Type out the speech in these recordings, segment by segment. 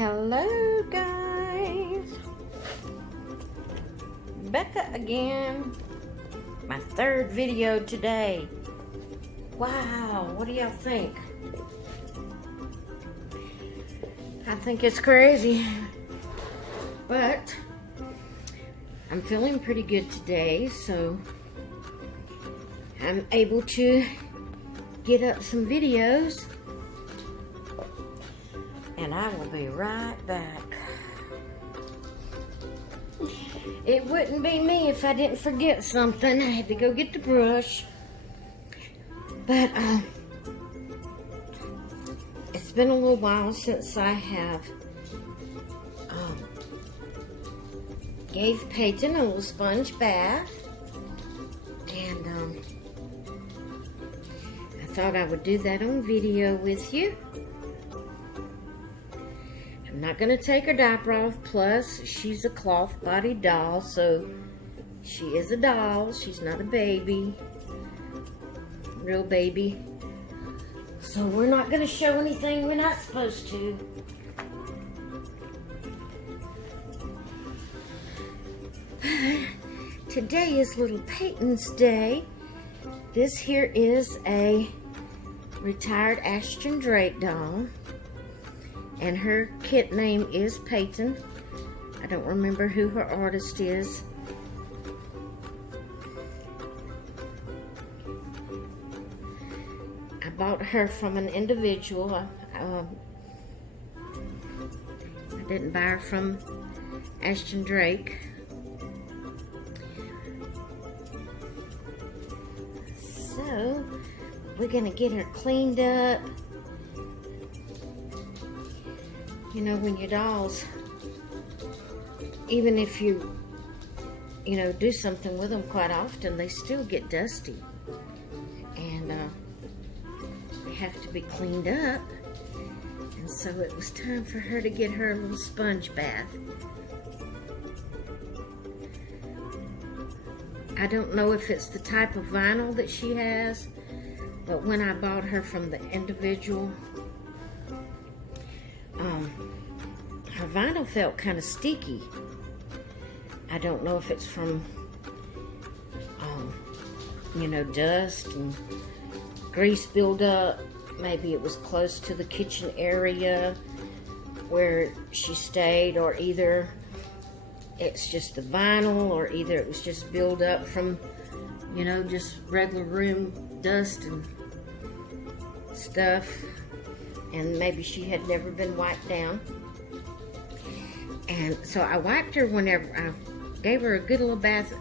Hello guys, Becca again. My third video today. Wow, what do y'all think? I think it's crazy, but I'm feeling pretty good today, so I'm able to get up some videos. And I will be right back. It wouldn't be me if I didn't forget something. I had to go get the brush. But it's been a little while since I have gave Peyton a little sponge bath. And I thought I would do that on video with you. I'm not going to take her diaper off, plus she's a cloth body doll, so she is a doll, she's not a baby, real baby, so we're not going to show anything we're not supposed to. Today is little Peyton's day. This here is a retired Ashton Drake doll. And her kit name is Peyton. I don't remember who her artist is. I bought her from an individual. I didn't buy her from Ashton Drake. So, we're gonna get her cleaned up. You know, when your dolls, even if you do something with them quite often, they still get dusty. And they have to be cleaned up. And so it was time for her to get her little sponge bath. I don't know if it's the type of vinyl that she has, but when I bought her from the individual, her vinyl felt kind of sticky. I don't know if it's from, dust and grease buildup. Maybe it was close to the kitchen area where she stayed, or either it's just the vinyl, or either it was just buildup from, just regular room dust and stuff. And maybe she had never been wiped down. And so I wiped her whenever I gave her a good little bath.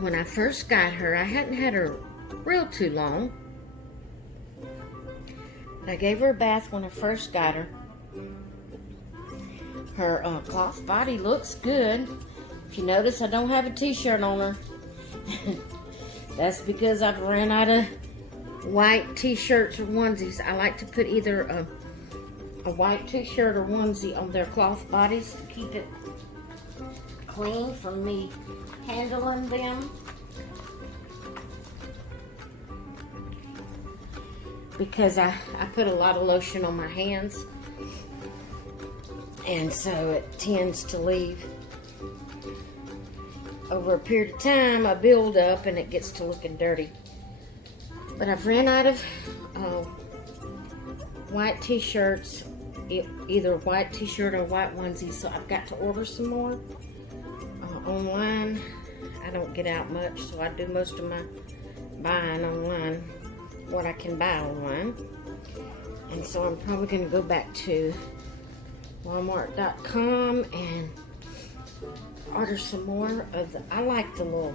When I first got her, I hadn't had her real too long. But I gave her a bath when I first got her. Her cloth body looks good. If you notice, I don't have a t-shirt on her. That's because I've ran out of white t-shirts or onesies. I like to put either a white t-shirt or onesie on their cloth bodies to keep it clean from me handling them. Because I put a lot of lotion on my hands, and so it tends to leave. Over a period of time, I build up and it gets to looking dirty. But I've ran out of white t-shirts, either white t-shirt or white onesie, so I've got to order some more online. I don't get out much, so I do most of my buying online, what I can buy online. And so I'm probably going to go back to Walmart.com and order some more of the, I like the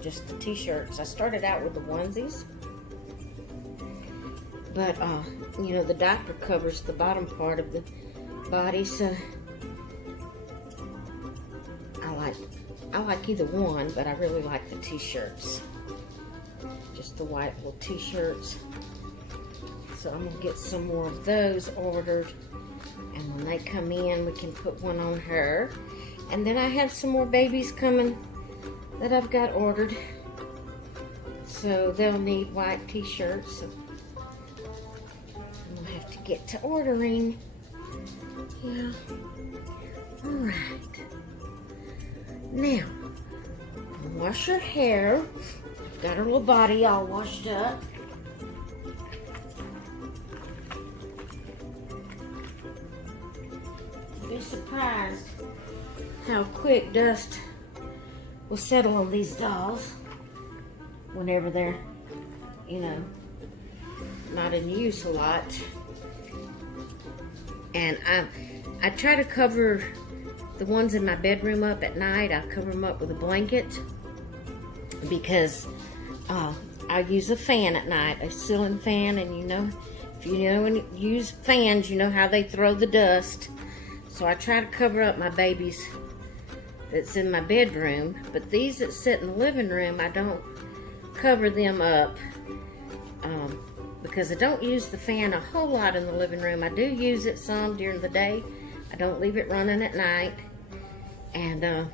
just the t-shirts. I started out with the onesies. But, the diaper covers the bottom part of the body, so I like either one, but I really like the t-shirts. Just the white little t-shirts. So I'm going to get some more of those ordered. And when they come in, we can put one on her. And then I have some more babies coming that I've got ordered. So they'll need white t-shirts. I'm going to have to get to ordering. Yeah. Alright. Now, wash her hair. I've got her little body all washed up. You'll be surprised how quick dust will settle on these dolls whenever they're, you know, not in use a lot. And I try to cover the ones in my bedroom up at night. I cover them up with a blanket because I use a fan at night, a ceiling fan, and you know, if you know when you use fans, you know how they throw the dust. So I try to cover up my babies that's in my bedroom, but these that sit in the living room, I don't cover them up because I don't use the fan a whole lot in the living room. I do use it some during the day. I don't leave it running at night, and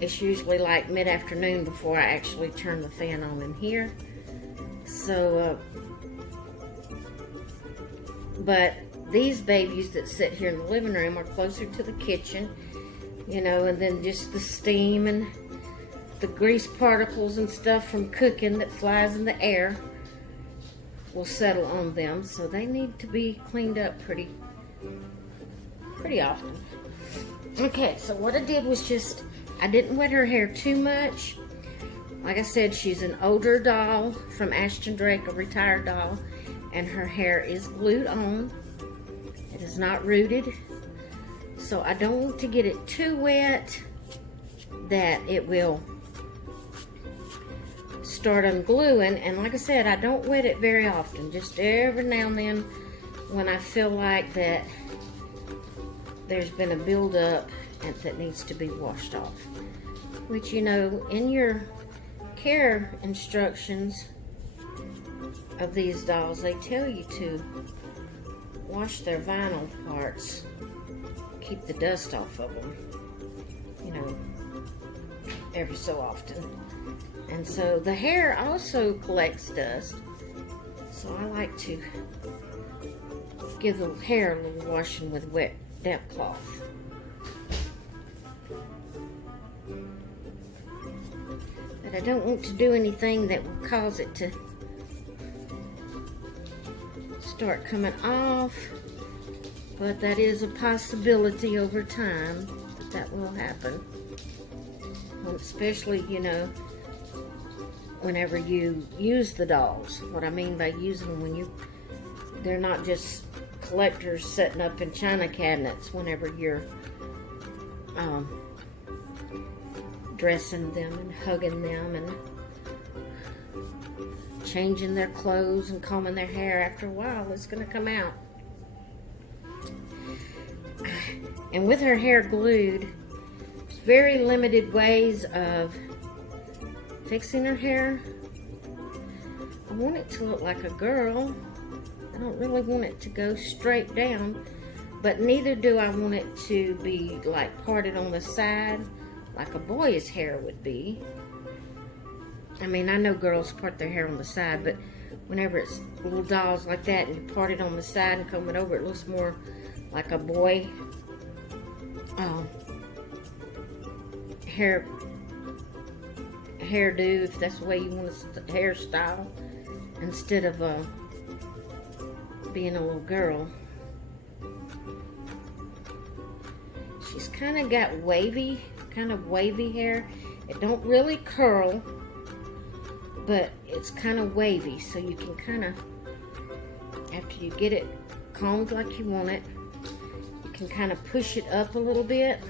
it's usually like mid-afternoon before I actually turn the fan on in here. So, but these babies that sit here in the living room are closer to the kitchen, you know, and then just the steam and the grease particles and stuff from cooking that flies in the air will settle on them. So they need to be cleaned up pretty often. Okay, so what I did was just, I didn't wet her hair too much. Like I said, she's an older doll from Ashton Drake, a retired doll, and her hair is glued on. It is not rooted. So I don't want to get it too wet that it will start ungluing. And like I said, I don't wet it very often, just every now and then when I feel like that there's been a buildup that needs to be washed off. Which, you know, in your care instructions of these dolls, they tell you to wash their vinyl parts, keep the dust off of them, you know, every so often. And so the hair also collects dust, so I like to give the hair a little washing with wet damp cloth. But I don't want to do anything that will cause it to start coming off, but that is a possibility over time that will happen. Especially, you know, whenever you use the dolls. What I mean by using them, when they're not just collectors setting up in china cabinets. Whenever you're dressing them and hugging them and changing their clothes and combing their hair, after a while it's going to come out. And with her hair glued, there's very limited ways of fixing her hair. I want it to look like a girl. I don't really want it to go straight down, but neither do I want it to be like parted on the side like a boy's hair would be. I mean, I know girls part their hair on the side, but whenever it's little dolls like that and you part it on the side and comb it over, it looks more like a boy hairdo, if that's the way you want a hairstyle, instead of being a little girl. She's kind of got wavy hair. It don't really curl, but it's kind of wavy, so you can kind of, after you get it combed like you want it, you can kind of push it up a little bit.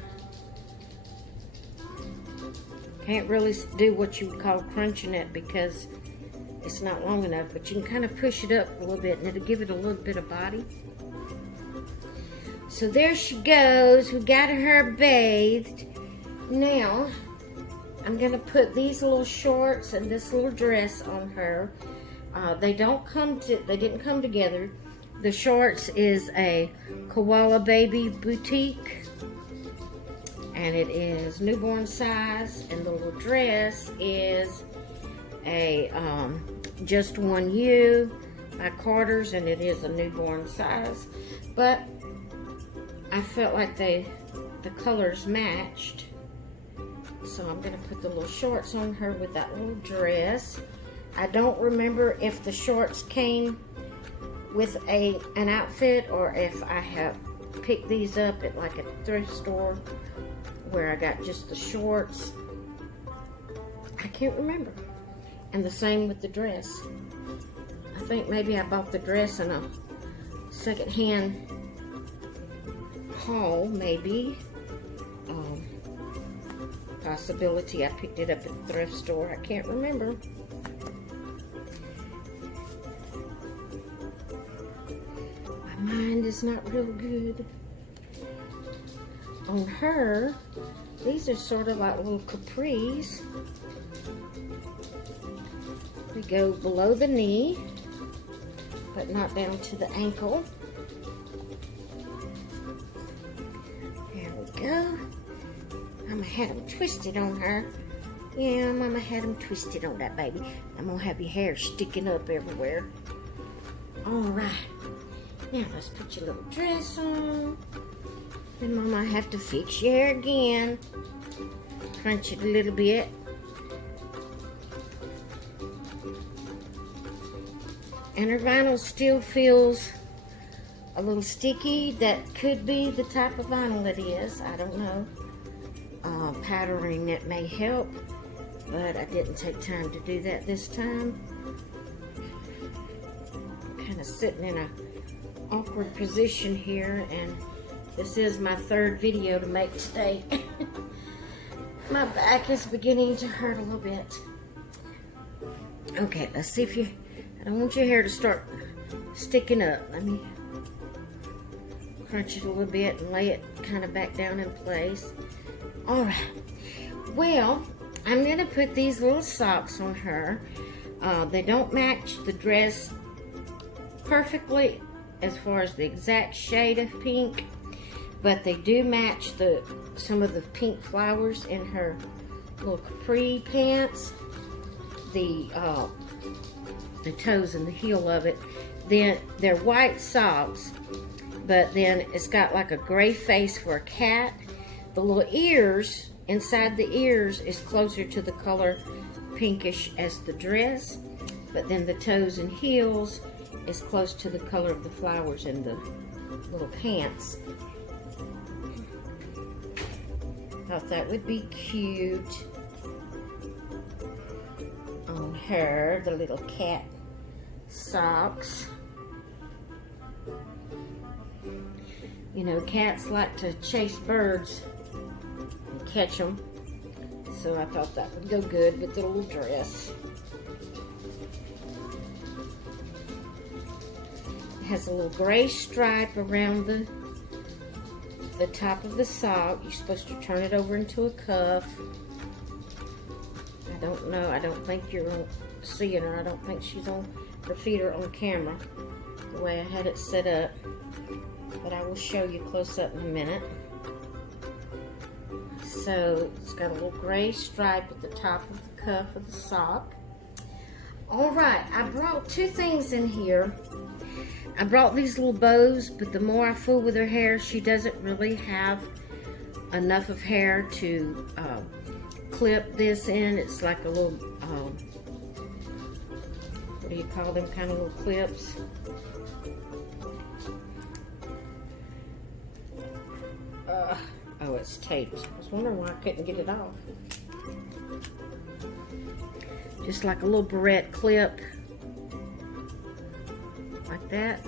Can't really do what you would call crunching it because it's not long enough, but you can kind of push it up a little bit and it'll give it a little bit of body. So there she goes. We got her bathed. Now I'm gonna put these little shorts and this little dress on her. They didn't come together. The shorts is a Koala Baby Boutique, and it is newborn size, and the little dress is a Just One You by Carter's, and it is a newborn size. But I felt like the colors matched. So I'm gonna put the little shorts on her with that little dress. I don't remember if the shorts came with an outfit or if I have picked these up at like a thrift store where I got just the shorts. I can't remember. And the same with the dress. I think maybe I bought the dress in a secondhand haul, maybe. Possibility I picked it up at the thrift store. I can't remember. My mind is not real good. On her, these are sort of like little capris. They go below the knee, but not down to the ankle. There we go. Mama had them twisted on her. Yeah, Mama had them twisted on that baby. I'm gonna have your hair sticking up everywhere. All right. Now let's put your little dress on. Then Mama have to fix your hair again. Crunch it a little bit. And her vinyl still feels a little sticky. That could be the type of vinyl it is. I don't know. Powdering it may help, but I didn't take time to do that this time. I'm kind of sitting in an awkward position here, and this is my third video to make today. My back is beginning to hurt a little bit. Okay, let's see if I don't want your hair to start sticking up. Let me crunch it a little bit and lay it kind of back down in place. All right. Well, I'm going to put these little socks on her. They don't match the dress perfectly as far as the exact shade of pink, but they do match some of the pink flowers in her little capri pants, the toes and the heel of it. Then they're white socks, but then it's got like a gray face for a cat. The little ears, inside the ears, is closer to the color pinkish as the dress, but then the toes and heels is close to the color of the flowers in the little pants. Thought that would be cute on her, the little cat socks. You know, cats like to chase birds and catch them, so I thought that would go good with the little dress. It has a little gray stripe around the top of the sock. You're supposed to turn it over into a cuff. I don't know. I don't think you're seeing her. I don't think she's on, her feet are on camera the way I had it set up. But I will show you close up in a minute. So it's got a little gray stripe at the top of the cuff of the sock. All right, I brought two things in here. I brought these little bows, but the more I fool with her hair, she doesn't really have enough of hair to clip this in. It's like a little, what do you call them, kind of little clips? Oh, it's taped. I was wondering why I couldn't get it off. Just like a little barrette clip. Like that.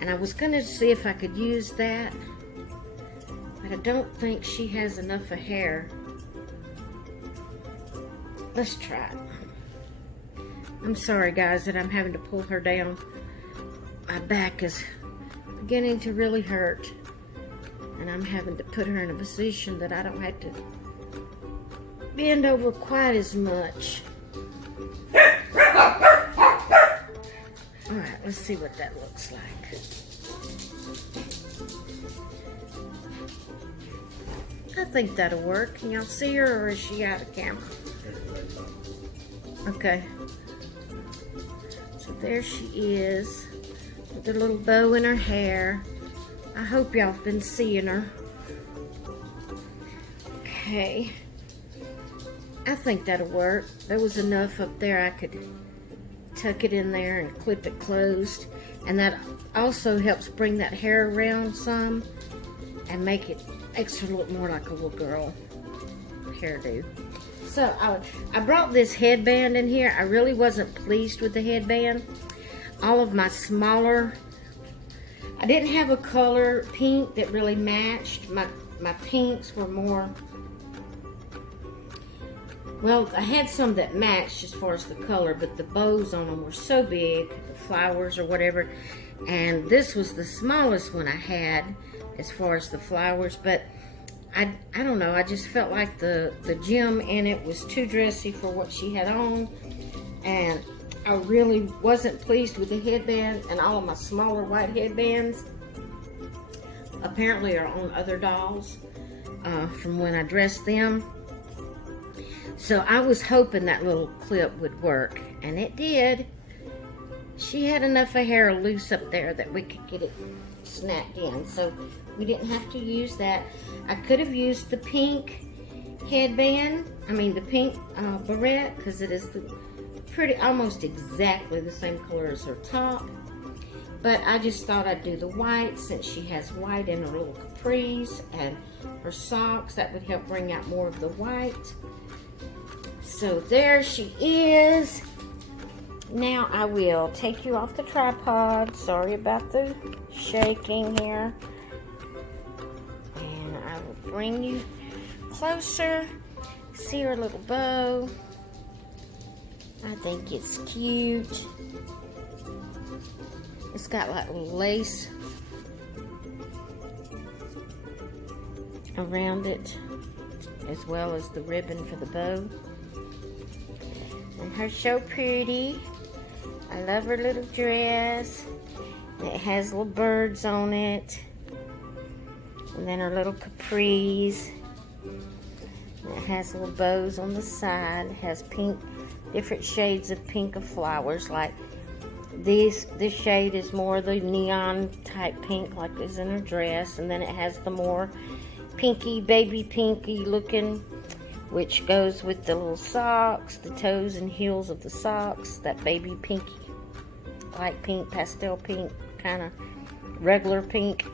And I was going to see if I could use that. But I don't think she has enough of hair. Let's try it. I'm sorry, guys, that I'm having to pull her down. My back is beginning to really hurt. And I'm having to put her in a position that I don't have to bend over quite as much. Alright, let's see what that looks like. I think that'll work. Can y'all see her, or is she out of camera? Okay. So there she is, with her little bow in her hair. I hope y'all have been seeing her. Okay. I think that'll work. There was enough up there I could tuck it in there and clip it closed. And that also helps bring that hair around some and makes her look more like a little girl hairdo. So I brought this headband in here. I really wasn't pleased with the headband. All of my smaller, I didn't have a color pink that really matched. My pinks were more, well, I had some that matched as far as the color, but the bows on them were so big, the flowers or whatever, and this was the smallest one I had as far as the flowers, but I don't know, I just felt like the gem in it was too dressy for what she had on, and I really wasn't pleased with the headband, and all of my smaller white headbands apparently are on other dolls from when I dressed them. So I was hoping that little clip would work, and it did. She had enough of hair loose up there that we could get it snapped in, so we didn't have to use that. I could have used the pink headband, the pink barrette, because it is almost exactly the same color as her top. But I just thought I'd do the white, since she has white in her little capris and her socks. That would help bring out more of the white. So there she is. Now I will take you off the tripod. Sorry about the shaking here. And I will bring you closer. See her little bow. I think it's cute. It's got like lace around it, as well as the ribbon for the bow. And her so pretty. I love her little dress. It has little birds on it. And then her little capris. And it has little bows on the side. It has pink, different shades of pink of flowers. Like this shade is more the neon type pink like is in her dress. And then it has the more pinky, baby pinky looking, which goes with the little socks, the toes and heels of the socks, that baby pinky, light pink, pastel pink, kind of regular pink.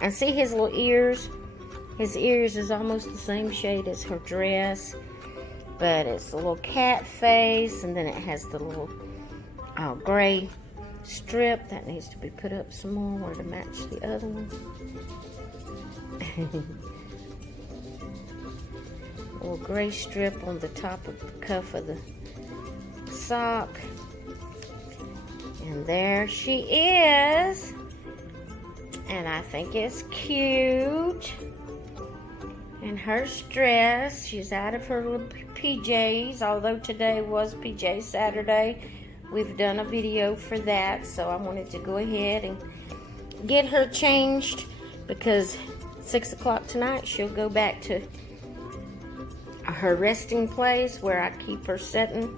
And see his little ears? His ears is almost the same shade as her dress, but it's a little cat face, and then it has the little gray strip that needs to be put up some more to match the other one. A little gray strip on the top of the cuff of the sock. And there she is. And I think it's cute. And her dress, she's out of her little PJs, although today was PJ Saturday. We've done a video for that, so I wanted to go ahead and get her changed, because 6 o'clock tonight she'll go back to her resting place where I keep her sitting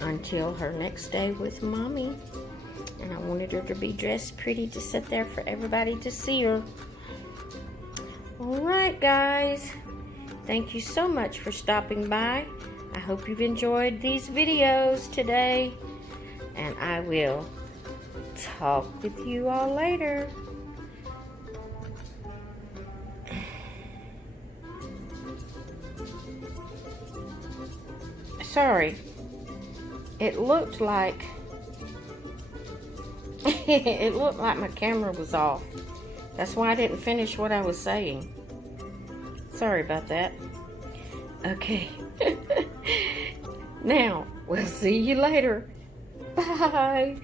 until her next day with Mommy. And I wanted her to be dressed pretty to sit there for everybody to see her. Alright guys, thank you so much for stopping by. I hope you've enjoyed these videos today, and I will talk with you all later. Sorry, it looked like it looked like my camera was off. That's why I didn't finish what I was saying. Sorry about that. Okay. Now, we'll see you later. Bye.